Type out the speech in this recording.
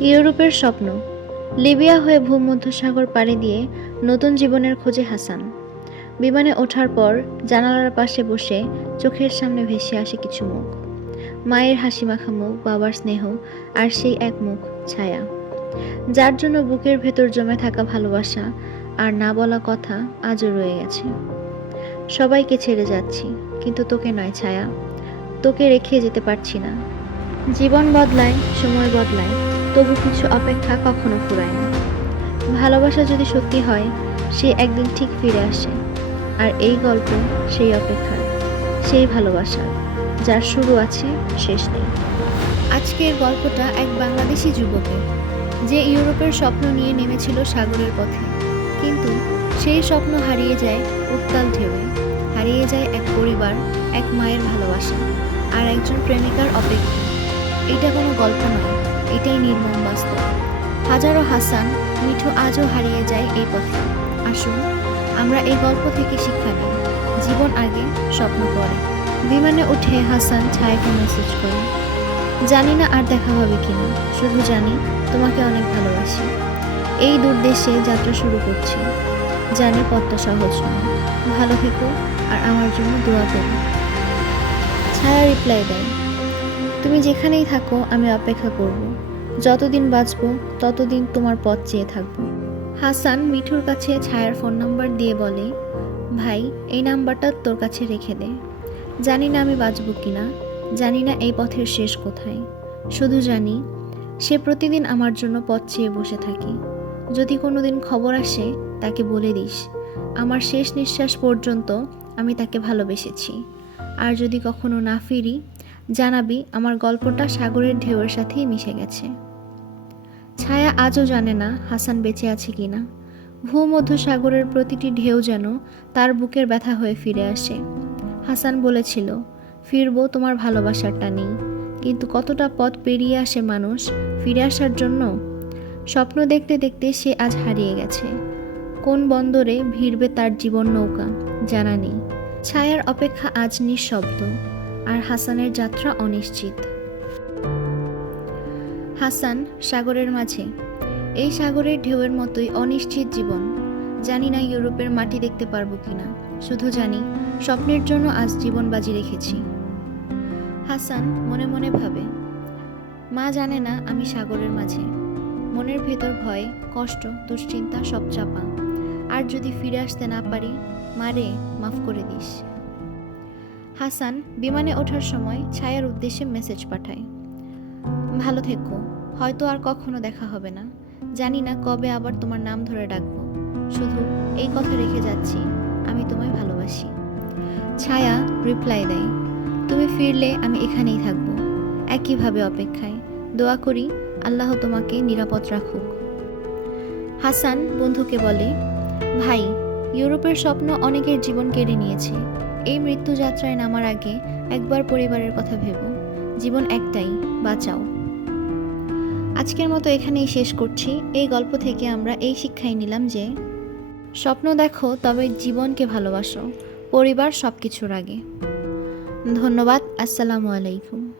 ইউরোপের স্বপ্ন। লিবিয়া হয়ে ভূমধ্যসাগর পাড়ি দিয়ে নতুন জীবনের খোঁজে হাসান। বিমানে ওঠার পর জানালার পাশে বসে চোখের সামনে ভেসে আসে কিছু মুখ। মায়ের হাসি মাখা মুখ, বাবার স্নেহ আর সেই এক মুখ, ছায়া। যার জন্য বুকের ভেতর জমে থাকা ভালোবাসা আর না বলা কথা আজও রয়ে গেছে। সবাইকে ছেড়ে যাচ্ছি, কিন্তু তোকে নয়, ছায়া। তোকে রেখে যেতে পারছি না। জীবন বদলায়, সময় বদলায়। তবু কিছু অপেক্ষা কখনো ফুরায় না। ভালোবাসা যদি সত্যি হয়, সে একদিন ঠিক ফিরে আসে। আর এই গল্প সেই অপেক্ষার, সেই ভালোবাসা, যার শুরু আছে, শেষ নেই। আজকের গল্পটা এক বাংলাদেশি যুবকের যে ইউরোপের স্বপ্ন নিয়ে নেমেছিল সাগরের পথে। কিন্তু সেই স্বপ্ন হারিয়ে যায় উত্তাল ঢেউয়ে, হারিয়ে যায় এক পরিবার, এক মায়ের ভালোবাসা, আর একজন প্রেমিকার অপেক্ষা। এটা কোনো গল্প নয়, এটাই নির্মম বাস্তব। হাজারো হাসান, মিঠু আজও হারিয়ে যায় এই পথে। আসুন, আমরা এই গল্প থেকে শিক্ষা নিই, জীবন আগে, স্বপ্ন পরে। বিমানে উঠে হাসান ছায়াকে মেসেজ করে, জানি না আর দেখা হবে কিনা, শুধু জানি তোমাকে অনেক ভালোবাসি। এই দুর্দেশে যাত্রা শুরু করছি, জানি পথটা সহজ নয়, ভালো থেকো আর আমার জন্য দোয়া করো। ছায়া রিপ্লাই দেয় তুমি যেখানেই থাকো, আমি অপেক্ষা করব। যতদিন বাঁচব, ততদিন তোমার পথ চেয়ে থাকব। হাসান মিঠুর কাছে ছায়ার ফোন নাম্বার দিয়ে বলে, ভাই, এই নাম্বারটা তোর কাছে রেখে দে। জানি না আমি বাঁচব কিনা, জানি না এই পথের শেষ কোথায়। শুধু জানি, সে প্রতিদিন আমার জন্য পথ চেয়ে বসে থাকে। যদি কোনোদিন খবর আসে, তাকে বলে দিস। আমার শেষ নিঃশ্বাস পর্যন্ত আমি তাকে ভালোবেসেছি। আর যদি কখনো না ফিরি জানাবি, আমার গল্পটা সাগরের ঢেউয়ের সাথেই মিশে গেছে। ছায়া আজও জানে না হাসান বেঁচে আছে কিনা ভূমধ্য সাগরের প্রতিটি ঢেউ যেন তার বুকের ব্যথা হয়ে ফিরে আসে। হাসান বলেছিল, ফিরবো, তোমার ভালোবাসারটা নেই কিন্তু কতটা পথ পেরিয়ে আসে মানুষ ফিরে আসার জন্য? স্বপ্ন দেখতে দেখতে সে আজ হারিয়ে গেছে। কোন বন্দরে ভিড়বে তার জীবন নৌকা জানা নেই। ছায়ার অপেক্ষা আজ নিঃশব্দ। আর হাসানের যাত্রা অনিশ্চিত। হাসান সাগরের মাঝে। এই সাগরের ঢেউয়ের মতোই অনিশ্চিত জীবন। জানি না ইউরোপের মাটি দেখতে পারব কিনা। শুধু জানি, স্বপ্নের জন্য আজ জীবন বাজি রেখেছি। হাসান মনে মনে ভাবে, মা জানে না আমি সাগরের মাঝে। মনের ভেতর ভয়, কষ্ট, দুশ্চিন্তা সব চাপা। আর যদি ফিরে আসতে না পারি মারে মাফ করে দিস। হাসান বিমানে ওঠার সময় ছায়ার উদ্দেশ্যে মেসেজ পাঠায়। ভালো থেকো, হয়তো আর কখনো দেখা হবে না। জানি না কবে আবার তোমার নাম ধরে ডাকবো। শুধু এই কথা রেখে যাচ্ছি, আমি তোমায় ভালোবাসি। ছায়া রিপ্লাই দেয়, তুমি ফিরলে আমি এখানেই থাকব। একইভাবে অপেক্ষায়, দোয়া করি আল্লাহ তোমাকে নিরাপদ রাখুক। হাসান বন্ধুকে বলে, ভাই, ইউরোপের স্বপ্ন অনেকের জীবন কেড়ে নিয়েছে। এই মৃত্যুযাত্রায় নামার আগে একবার পরিবারের কথা ভেব। জীবন একটাই, বাঁচাও। আজকের মতো এখানেই শেষ করছি। এই গল্প থেকে আমরা এই শিক্ষাই নিলাম যে, স্বপ্ন দেখো, তবে জীবনকে ভালোবাসো। পরিবার সব কিছুর আগে। ধন্যবাদ, আসসালামু আলাইকুম।